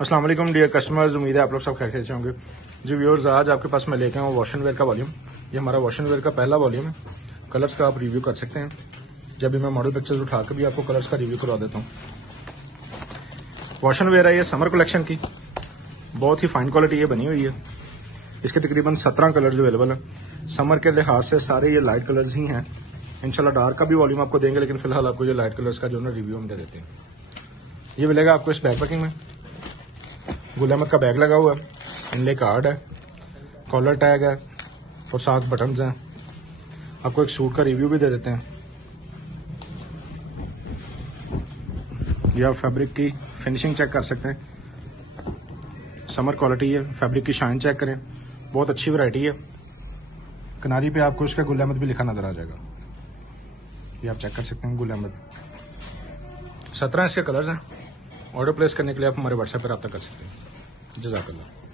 अस्सलाम वालेकुम dear customers, उम्मीद है आप लोग सब खैरियत से होंगे। जी व्यूअर्स, आज आपके पास मैं लेके आया हूँ वॉश एंड वेयर का वॉल्यूम। ये हमारा वॉश एंड वेयर का पहला वॉल्यूम है। कलर्स का आप रिव्यू कर सकते हैं। जब भी मैं मॉडल पिक्चर्स उठा कर भी आपको कलर्स का रिव्यू करवा देता हूँ। वॉश एंड वेयर है ये समर कलेक्शन की, बहुत ही फाइन क्वालिटी ये बनी हुई है। इसके तकरीबन 17 कलर्स अवेलेबल है। समर के लिहाज से सारे ये लाइट कलर्स ही हैं। इंशाल्लाह डार्क का भी वॉल्यूम आपको देंगे, लेकिन फिलहाल आपको ये लाइट कलर्स का जो है रिव्यू हम दे देते हैं। ये मिलेगा आपको इस बैग पैकिंग में। गुल अहमद का बैग लगा हुआ है, इनले कार्ड है, कॉलर टैग है और 7 बटन्स हैं। आपको एक सूट का रिव्यू भी दे देते हैं। ये आप फैब्रिक की फिनिशिंग चेक कर सकते हैं। समर क्वालिटी है, फैब्रिक की शाइन चेक करें, बहुत अच्छी वैरायटी है। किनारी पे आपको इसका गुल अहमद भी लिखा नजर आ जाएगा। ये आप चेक कर सकते हैं, गुल अहमद। 17 इसके कलर्स हैं। ऑर्डर प्लेस करने के लिए आप हमारे व्हाट्सएप पर रब्ता कर सकते हैं। जज़ाकल्लाह।